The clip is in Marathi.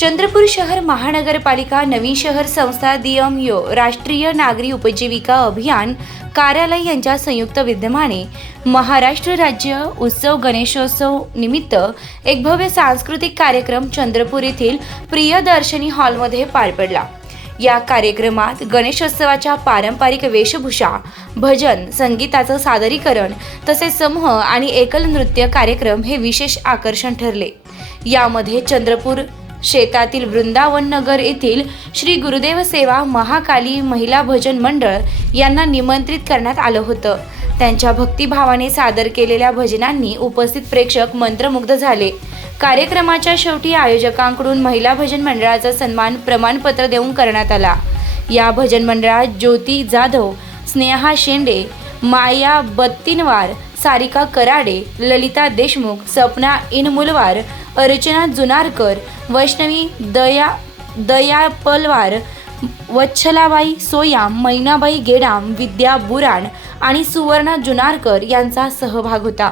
चंद्रपूर शहर महानगरपालिका नवीन शहर संस्था डीएमओ राष्ट्रीय नागरी उपजीविका अभियान कार्यालय यांच्या संयुक्त विद्यमाने महाराष्ट्र राज्य उत्सव गणेशोत्सव निमित्त एक भव्य सांस्कृतिक कार्यक्रम चंद्रपूर येथील प्रियदर्शनी हॉलमध्ये पार पडला. या कार्यक्रमात गणेशोत्सवाच्या पारंपरिक वेशभूषा भजन संगीताचं सादरीकरण तसेच समूह आणि एकल नृत्य कार्यक्रम हे विशेष आकर्षण ठरले. यामध्ये चंद्रपूर शेतातील वृंदावन नगर येथील श्री गुरुदेव सेवा महाकाली महिला भजन मंडळ यांना निमंत्रित करण्यात आलं होतं. त्यांच्या भक्तिभावाने सादर केलेल्या भजनांनी उपस्थित प्रेक्षक मंत्रमुग्ध झाले. कार्यक्रमाच्या शेवटी आयोजकांकडून महिला भजन मंडळाचा सन्मान प्रमाणपत्र देऊन करण्यात आला. या भजन मंडळात ज्योती जाधव स्नेहा शेंडे माया बत्तीनवार सारिका कराडे ललिता देशमुख सपना इनमुलवार अर्चना जुनारकर वैष्णवी दया दया पलवार वच्छलाबाई सोयाम मैनाबाई गेडाम विद्या बुराण आणि सुवर्णा जुनारकर यांचा सहभाग होता.